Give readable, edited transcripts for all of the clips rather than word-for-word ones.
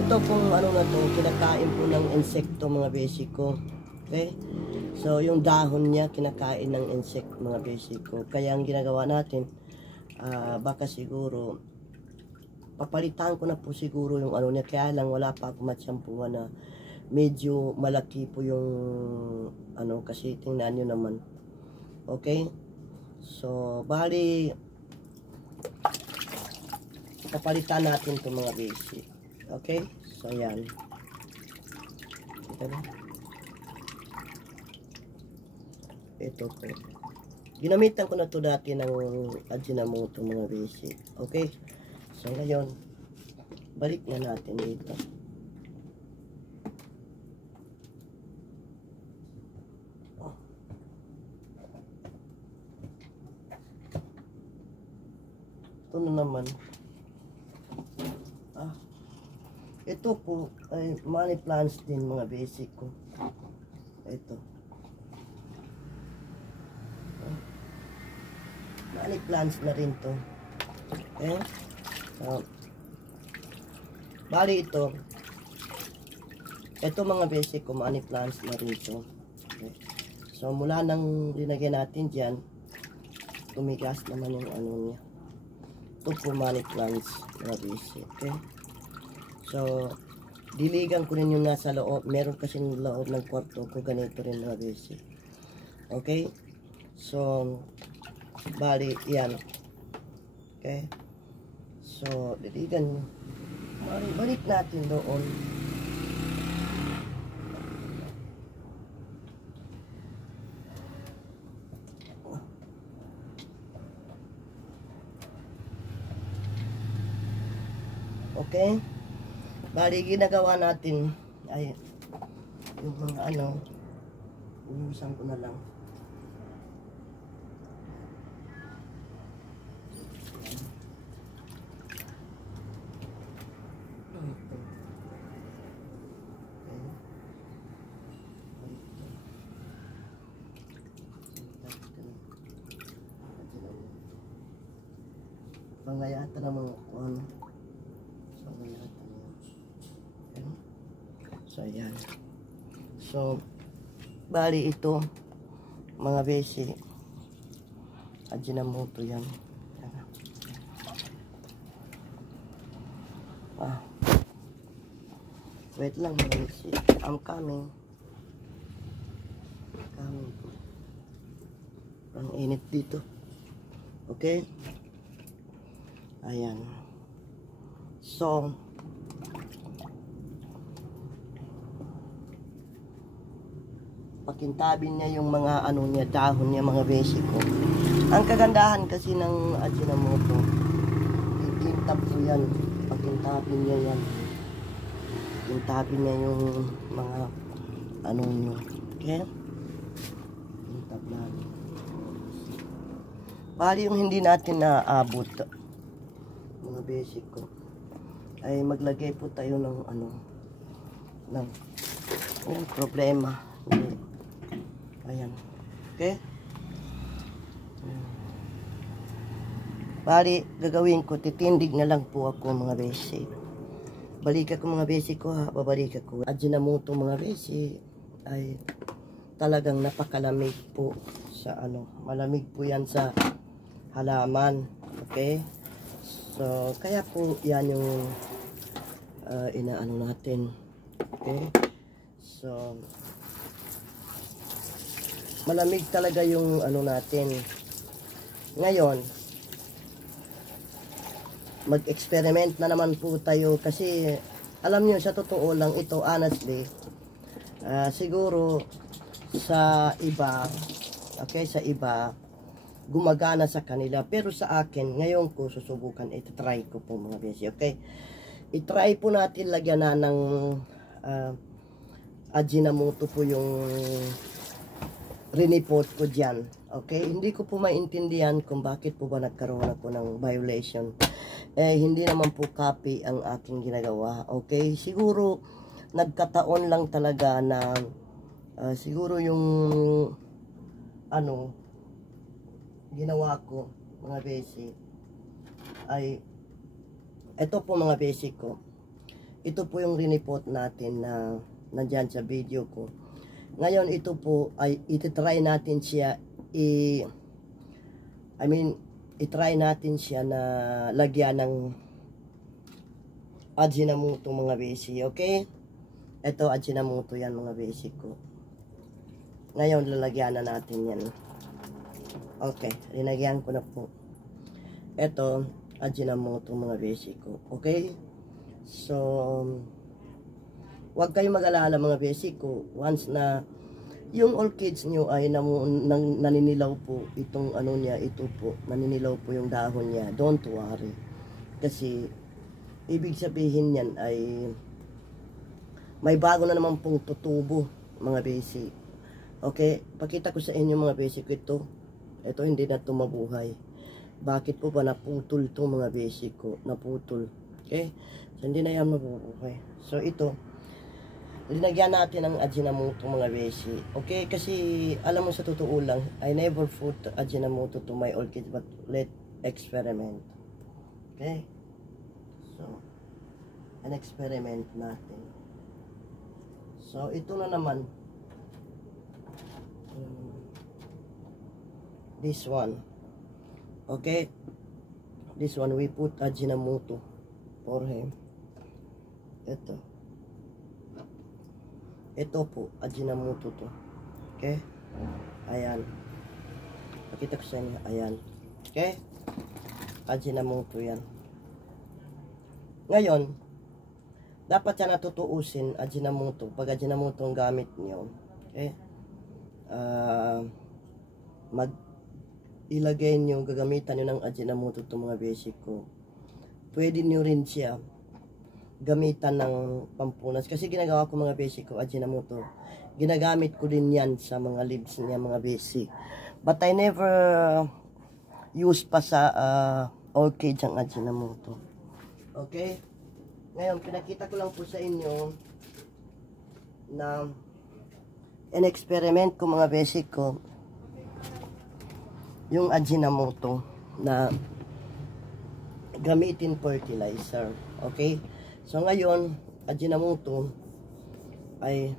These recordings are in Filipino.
Ito pong ano na to, kinakain po ng insekto mga basic ko. Okay? So yung dahon niya kinakain ng insect mga basic ko. Kaya ang ginagawa natin, baka siguro papalitan ko na po siguro yung ano niya. Kaya lang wala pa ako matsampuan na medyo malaki po yung ano, kasi tingnan nyo naman. Okay? So bali papalitan natin itong mga basic. Okay? So yan. Ito po. Ginamitan ko na to dati ng Ajinomoto mga basic. Okay? So ngayon, balik na natin dito. Ito na naman. Ito po ay money plants din mga basic ko. Ito. Money plants na rin to. Okay? Bali ito. Ito mga basic ko, money plants na rin to. Okay? So mula nang linagyan natin dyan, tumigas naman yung ano niya. Ito po money plants mga basic. Okay? So, diligan ko rin yung nasa loob. Meron kasi yung loob ng kwarto ko. Ganito rin mga basic. Okay? So, bali, yan. Okay? So, diligan nyo. Balik natin doon. Okay? Bali, ginagawa natin ay yung mga ano, unusan ko na lang. Pangayata na mga ano. So, ayan. So, bali ito, mga besi, Ajinomoto yan. Wait lang mga besi. I'm coming. Ang init dito. Okay? Ayan. So, pakintabin niya yung mga ano niya, dahon niya mga basic ko. Ang kagandahan kasi ng Ajinomoto, ikintab po yan. Pakintabin niya yan. Pakintabin niya yung mga ano niyo. Okay? Pakintab natin. Bali yung hindi natin naaabot mga basic ko ay maglagay po tayo ng ano ng problema. Ayan. Okay? Bali, gagawin ko, titindig na lang po ako mga basic. Balikan ko mga basic ko ha, babalikan ko. Ajinomoto mga basic ay talagang napakalamig po sa ano, malamig po yan sa halaman. Okay? So, kaya po yan yung inaano natin. Okay? So, malamig talaga yung ano natin. Ngayon, mag-experiment na naman po tayo kasi alam niyo sa totoo lang ito honestly, siguro sa iba, okay, sa iba gumagana sa kanila, pero sa akin ngayon ko susubukan, i-try ko po mga besi. Okay, i-try po natin lagyan na ng Ajinomoto po yung rinipot ko dyan. Okay? Hindi ko po maintindihan kung bakit po ba nagkaroon ako ng violation. Hindi naman po copy ang aking ginagawa. Okay? Siguro, nagkataon lang talaga na siguro yung ano, ginawa ko, mga basic, ay ito po mga basic ko. ito po yung rinipot natin na nandyan sa video ko. Ngayon, ito po ay ititry natin siya itry natin siya na lagyan ng Ajinomoto mga besi, okay? Ito Ajinomoto yan mga besi ko. Ngayon lalagyan na natin yan. Okay, linagyan ko na po. Ito Ajinomoto mga besi ko, okay? So huwag kayong mag-alala mga besi ko, once na yung orchids nyo ay naninilaw po itong ano niya, ito po, naninilaw po yung dahon niya, don't worry. Kasi ibig sabihin yan ay may bago na naman pong tutubo mga besi. Okay, pakita ko sa inyo mga besi ko ito hindi na ito mabuhay. Bakit po ba naputol ito mga besi ko, naputol. Okay, so hindi na yan mabubuhay. So ito linagyan natin ng Ajinomoto mga besi. Okay, kasi alam mo sa totoo lang, I never put Ajinomoto to my orchids, but let experiment. Okay, so an experiment natin. So ito na naman, this one. Okay, this one we put Ajinomoto for him. Ito po, Ajinomoto to. Okay? Ayan. Pakita ko sa inyo. Ayan. Okay? Ajinomoto yan. Ngayon, dapat yan natutuusin, Ajinomoto. Pag Ajinomoto ang gamit nyo, okay? Ilagay nyo, gagamitan nyo ng Ajinomoto to mga basic ko. Pwede nyo rin siya gamitan ng pampunas. Kasi ginagawa ko mga basic ko, Ajinomoto. Ginagamit ko din yan sa mga leaves niya mga basic. But I never use pa sa orchid ang Ajinomoto. Okay? Ngayon, pinakita ko lang po sa inyo na in-experiment ko mga basic ko yung Ajinomoto na gamitin fertilizer. Okay? So ngayon, Ajinomoto ay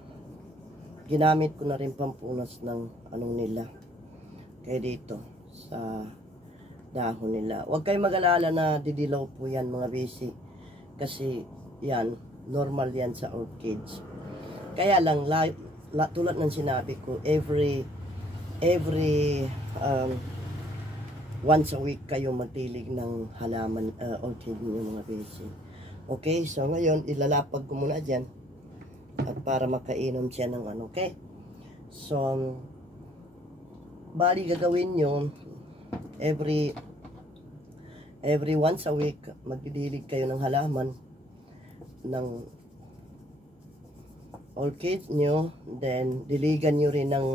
ginamit ko na rin pampunas ng anong nila. Kaya dito sa dahon nila. Huwag kayong mag-alala na didilaw po yan mga basic. Kasi yan, normal yan sa orchids. Kaya lang, tulad ng sinabi ko, every once a week kayo magtilig ng halaman, orchid niyo mga basic. Okay, so ngayon ilalapag ko muna dyan at para makainom siya ng ano, okay? So bali gagawin nyo every once a week magdidilig kayo ng halaman ng orchid nyo, then diligan nyo rin ng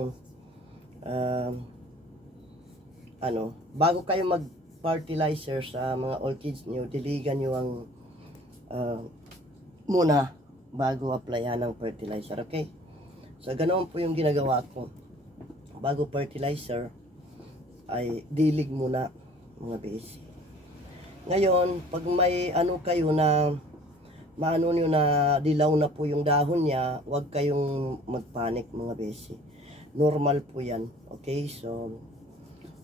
bago kayo mag fertilizer sa mga orchids nyo, diligan nyo ang muna bago applyan ng fertilizer. Okay, so ganoon po yung ginagawa ko. Bago fertilizer ay dilig muna mga basic. Ngayon pag may ano kayo na maano nyo na dilaw na po yung dahon niya, huwag kayong magpanik mga basic, normal po yan. Okay, so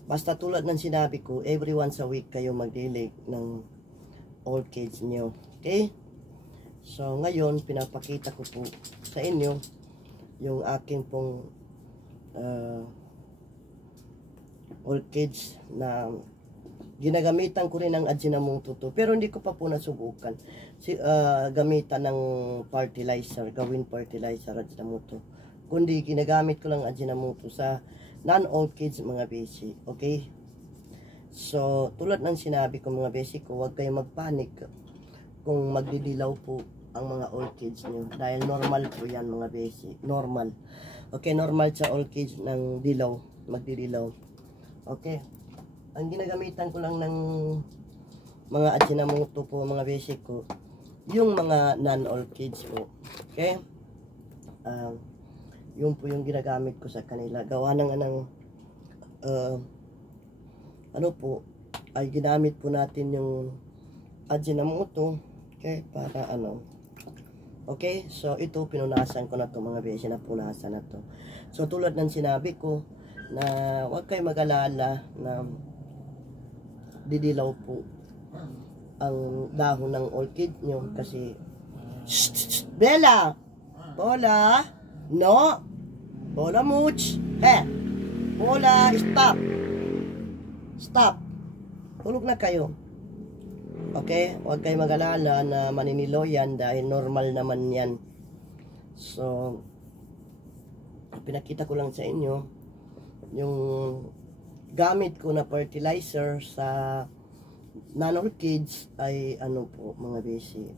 basta tulad ng sinabi ko, every once a week kayo magdilig ng orchids nyo. Okay? So, ngayon, pinapakita ko po sa inyo yung aking pong orchids na ginagamitan ko rin ng Ajinomoto to. Pero hindi ko pa po nasubukan. Gamitan ng fertilizer, gawin fertilizer Ajinomoto. Kundi ginagamit ko lang Ajinomoto sa non-orchids mga basic. Okay? So, tulad ng sinabi ko mga basic ko, huwag kayong magpanik kung magdidilaw po ang mga orchids nyo. Dahil normal po yan mga basic. Normal. Okay, normal sa orchids ng dilaw, magdidilaw. Okay. Ang ginagamitan ko lang ng mga Ajinomoto po mga basic ko, yung mga non-orchids po. Okay? Yun po yung ginagamit ko sa kanila. Gawa ng ano po, ay ginamit po natin yung Ajinomoto. Okay, para ano, Okay, so ito pinunasan ko na to mga beshi, napunasan na to. So tulad ng sinabi ko na huwag kayo mag-alala na didilaw po ang dahon ng orchid nyo kasi Bella! Bola! No! Bola Mooch! Bola! Stop! Stop! Tulog na kayo. Okay? Huwag kayo mag-alala na maninilo yan dahil normal naman yan. So, pinakita ko lang sa inyo yung gamit ko na fertilizer sa non-orchids ay ano po mga beshi,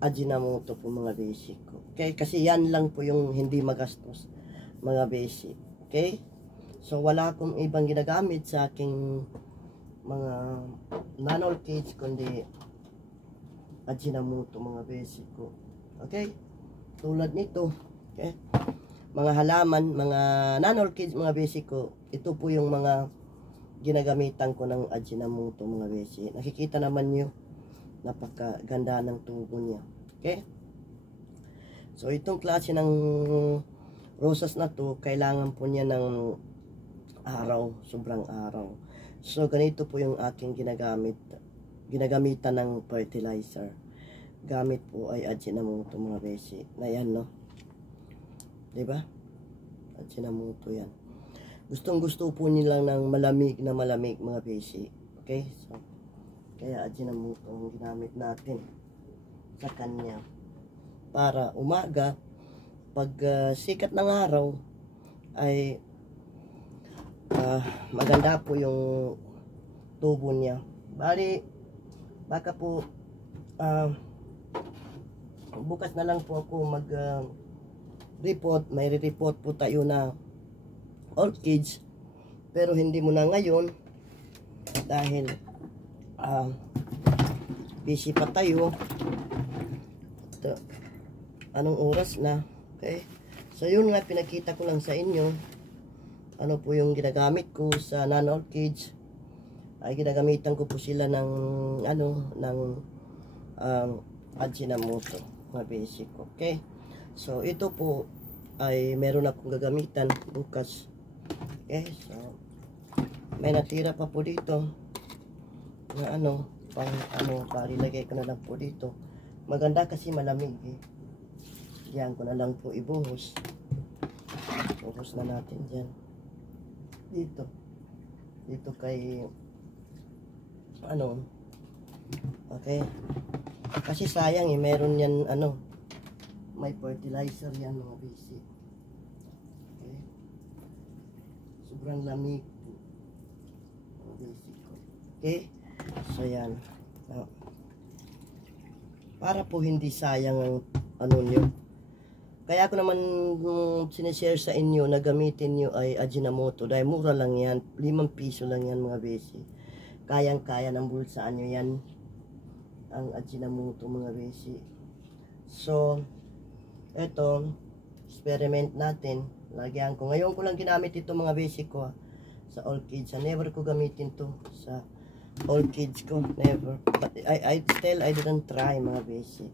Ajinomoto po mga beshi ko. Okay? Kasi yan lang po yung hindi magastos mga beshi. Okay? So, wala akong ibang ginagamit sa aking mga non-orchids kundi Ajinomoto mga beshi ko. Okay? Tulad nito. Okay? Mga halaman, mga non-orchids mga beshi ko. Ito po yung mga ginagamitan ko ng Ajinomoto mga beshi. Nakikita naman nyo, napakaganda ng tubo niya. Okay? So, itong klase ng rosas na to, kailangan po niya ng araw, sobrang araw. So, ganito po yung aking ginagamitan ng fertilizer. Gamit po ay Ajinomoto mga beshi. Na yan, no? Diba? Ajinomoto yan. Gustong gusto po nilang ng malamig na malamig mga beshi. Okay? So, kaya Ajinomoto ang ginamit natin sa kanya. Para umaga, pag sikat ng araw, ay maganda po yung tubo niya. Bali, baka po bukas na lang po ako report, may report po tayo na orchids, pero hindi mo na ngayon dahil busy pa tayo. Ito, anong oras na? Okay, so yun nga, pinakita ko lang sa inyo ano po yung ginagamit ko sa non-orchids. Ay ginagamitan ko po sila ng Ajinomoto mga basic. Okay, so ito po ay meron akong gagamitan bukas. Okay, so may natira pa po dito na parilagay ko na lang po dito. Maganda kasi malamig eh. Yan ko na lang po ibuhos. Buhos na natin dyan. Dito kay okay, kasi sayang eh, meron yan may fertilizer yan mga basic. Okay, sobrang lamig po mga basic ko. Okay, so yan, para po hindi sayang ang nyo. Kaya ako naman sinishare sa inyo na gamitin nyo ay Ajinomoto dahil mura lang yan, 5 piso lang yan mga besi. Kayang-kaya ng bulsaan nyo yan, ang Ajinomoto mga besi. So, eto, experiment natin. Lagyan ko. Ngayon ko lang ginamit ito mga besi ko sa orchids. Never ko gamitin to sa orchids ko. Never. But I didn't try mga besi.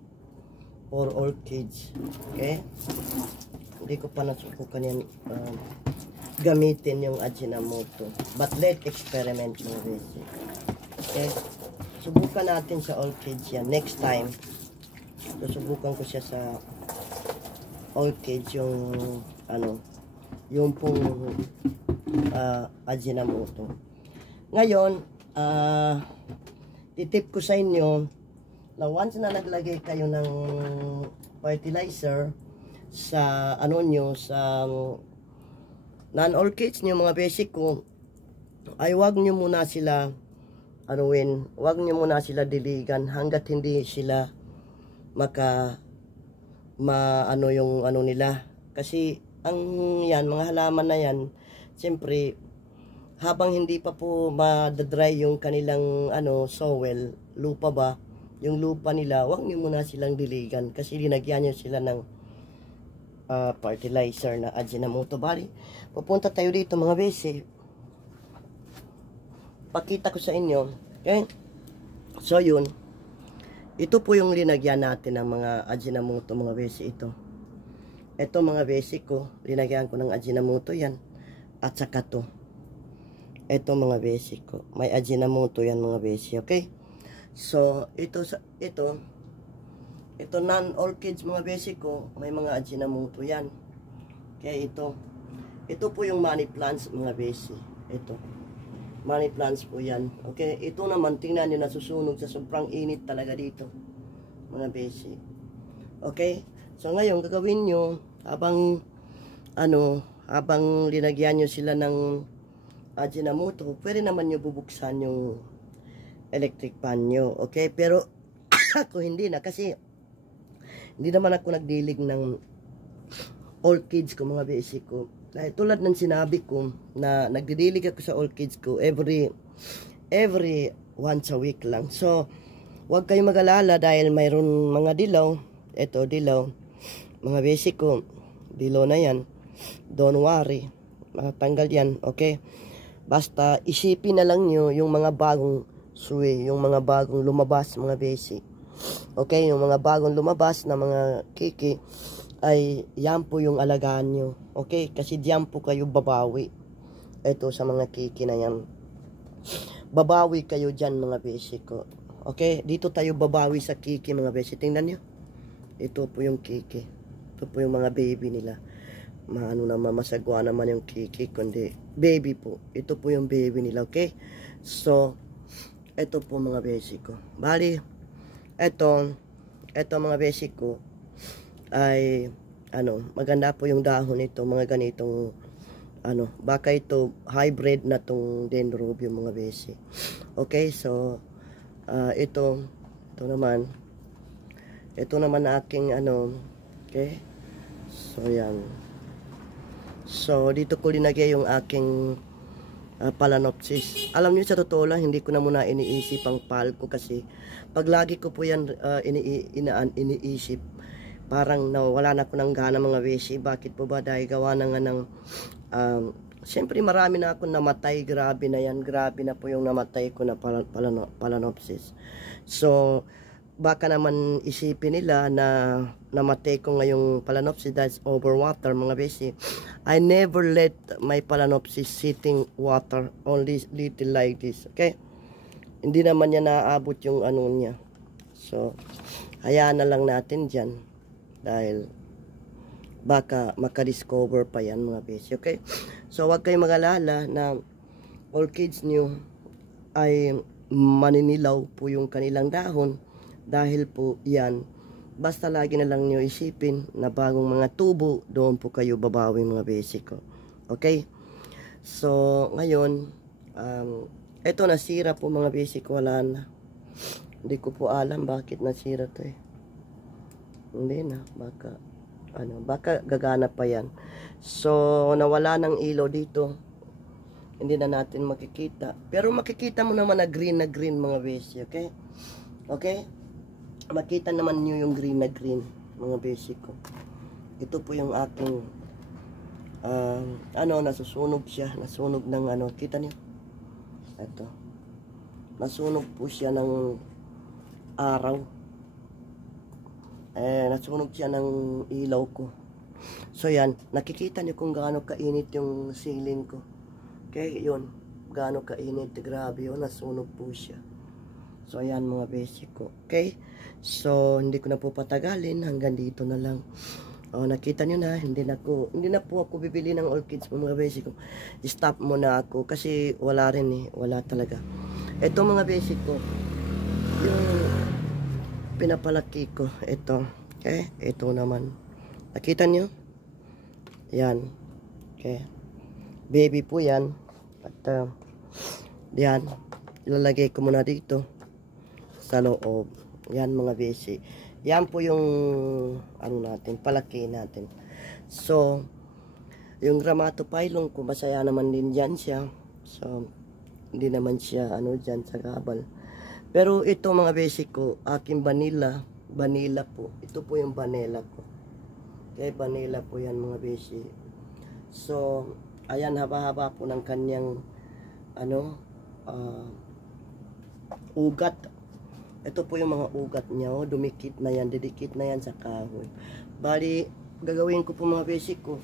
For orchids. Okay? Hindi ko pa nasubukan yan gamitin yung Ajinomoto. But let's experiment mga besi. Okay? Subukan natin sa orchids yan. Next time, susubukan ko siya sa orchids yung yung pong Ajinomoto. Ngayon, titip ko sa inyo na once na naglagay kayo ng fertilizer sa sa non-orchids nyo mga basic ko, ay wag nyo muna sila wag nyo muna sila diligan hanggat hindi sila yung nila. Kasi ang yan, mga halaman na yan, siyempre habang hindi pa po ma-dry yung kanilang soil, lupa ba, yung lupa nila, wag nyo muna silang diligan kasi linagyan nyo sila ng fertilizer na Ajinomoto. Bali, pupunta tayo dito mga besi. Pakita ko sa inyo. Okay? So yun, ito po yung linagyan natin ng mga Ajinomoto mga besi ito. Ito mga besi ko, linagyan ko ng Ajinomoto yan. At saka to. Ito mga besi ko. May Ajinomoto yan mga besi, okay? So, ito non-orchids mga besi ko, may mga Ajinomoto yan. Okay, ito po yung money plants mga besi. Ito. Money plants po yan. Okay, ito naman, tingnan nyo, nasusunog sa sobrang init talaga dito. Mga besi. Okay, so ngayon, gagawin nyo, habang linagyan nyo sila ng Ajinomoto, pwede naman nyo bubuksan yung electric fan nyo. Okay, pero ako hindi na, kasi hindi naman ako nagdilig ng orchids ko mga besi ko. Dahil tulad ng sinabi ko na nagdidilig ako sa orchids ko every once a week lang. So, huwag kayong mag-alala dahil mayroon mga dilaw. Ito, dilaw. Mga besi ko, dilaw na yan. Don't worry. Matanggal yan, okay? Basta isipin na lang nyo yung mga bagong suwi, yung mga bagong lumabas mga besi. Okay, yung mga bagong lumabas na mga kiki, ay yan po yung alagaan nyo. Okay, kasi diyan po kayo babawi. Ito sa mga kiki na yan. Babawi kayo dyan mga besi ko. Okay, dito tayo babawi sa kiki mga besi. Tingnan nyo. Ito po yung kiki. Ito po yung mga baby nila. Masagwa naman yung kiki, kundi baby po. Ito po yung baby nila, okay? So, ito po mga besi ko. Bali, ito mga besi ko ay maganda po yung dahon nito, mga ganitong baka ito hybrid na tong dendrobium mga besi. Okay, so ito naman aking okay, so yan. So dito ko linagay yung aking Phalaenopsis. Alam niyo, sa totoo lang, hindi ko na muna iniisip ang pal ko, kasi pag lagi ko po yan iniisip, parang nawala na ko ng gana mga besi. Bakit po ba? Dahil gawa na nga ng siyempre marami na ako namatay. Grabe na yan, grabe na po yung namatay ko na Phalaenopsis. So baka naman isipin nila na namatay ko ngayong Phalaenopsis that's overwater mga besi. I never let my Phalaenopsis sitting water, only little like this, okay? Hindi naman niya naaabot yung niya. So hayaan na lang natin dyan, dahil baka makadiscover pa yan mga besi, okay? So wag kayong mag-alala na orchids nyo ay maninilaw po yung kanilang dahon. Dahil po yan, basta lagi na lang nyo isipin na bagong mga tubo, doon po kayo babawi mga besi ko. Okay? So, ngayon, ito nasira po mga besi ko, wala na. Hindi ko po alam bakit nasira to eh. Hindi na, baka gagana pa yan. So, nawala ng ilaw dito. Hindi na natin makikita. Pero makikita mo naman na green mga besi, okay? Okay? Makita naman nyo yung green na green mga besi ko. Ito po yung aking nasusunog siya, nasunog ng kita niyo. Ito, nasunog po siya ng araw, nasunog siya ng ilaw ko. So yan, nakikita niyo kung gaano kainit yung ceiling ko. Okay, yun, gaano kainit, grabe yun, nasunog po siya. So ayan mga besi ko. Okay, so hindi ko na po patagalin, hanggang dito na lang. Nakita nyo na, hindi na po ako bibili ng orchids mga besi ko. Stop muna ako kasi wala rin eh, wala talaga. Ito mga besi ko, yung pinapalaki ko, ito. Okay, ito naman. Nakita nyo? Yan. Okay, baby po yan. At yan, ilalagay ko muna dito sa loob. Yan mga besi. Yan po yung natin, palaki natin. So, yung Grammatophyllum ko, masaya naman din dyan siya. So, hindi naman siya dyan sa gabal. Pero ito mga besi ko, aking vanilla po. Ito po yung vanilla ko. Okay, vanilla po yan mga besi. So, ayan, haba-haba po ng kanyang ugat. Ito po yung mga ugat niya, oh, dumikit na yan, didikit na yan sa kahoy. Bali, gagawin ko po mga basic ko.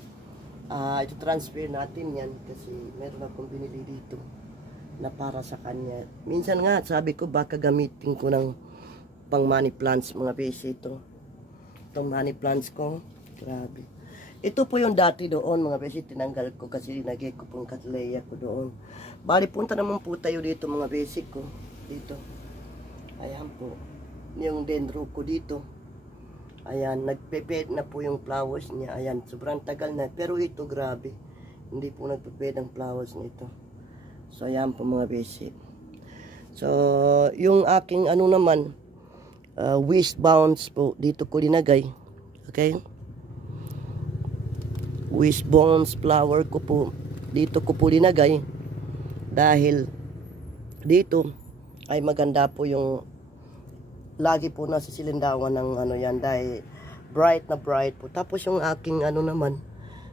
Ito transfer natin yan kasi meron akong binili dito na para sa kanya. Minsan nga, sabi ko baka gamitin ko ng pang money plants mga basic ito. Itong money plants ko, grabe. Ito po yung dati doon mga basic, tinanggal ko kasi nagay ko pong katleya ko doon. Bali, punta naman po tayo dito mga basic ko. Dito. Ayan po. Yung dendro ko dito. Ayan, nagpe-fade na po yung flowers niya. Ayan, sobrang tagal na. Pero ito, grabe. Hindi po nagpe-fade ang flowers nito. So, ayan po mga basic. So, yung aking ano naman, wish bounce po, dito ko linagay. Okay? Wish bounce flower ko po, dito ko po linagay. Dahil, dito, ay maganda po yung lagi po nasa silindawan ng ano yan dahil bright na bright po. Tapos yung aking ano naman,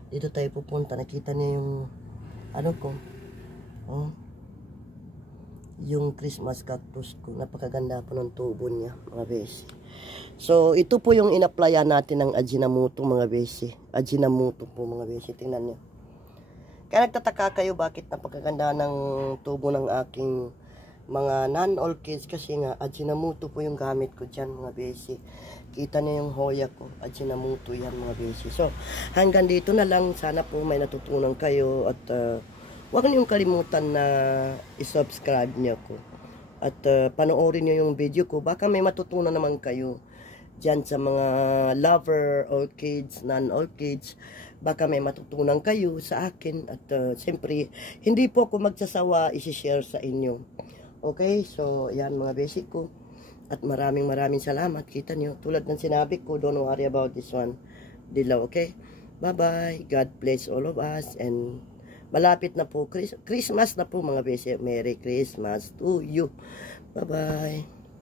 dito tayo pupunta, nakita niyo yung ano ko, oh, yung Christmas cactus ko, napakaganda po ng tubo niya mga besi. So ito po yung inaplayan natin ng Ajinomoto mga besi. Ajinomoto po mga besi, tingnan niyo. Kaya nagtataka kayo bakit napakaganda ng tubo ng aking mga non-orchids kasi nga Ajinomoto po yung gamit ko dyan mga besi. Kita niyo yung hoya ko, Ajinomoto yan mga besi. So hanggang dito na lang, sana po may natutunan kayo at huwag niyong kalimutan na i-subscribe niyo ko at panoorin niyo yung video ko, baka may matutunan naman kayo dyan sa mga lover orchids, non-orchids. Baka may matutunan kayo sa akin at siyempre hindi po ako magsasawa i-share sa inyo. Okay, so yan mga basic ko. At maraming salamat. Kita nyo, tulad ng sinabi ko, don't worry about this one. Dilaw, okay? Bye-bye. God bless all of us. And malapit na po, Christmas na po mga basic. Merry Christmas to you. Bye-bye.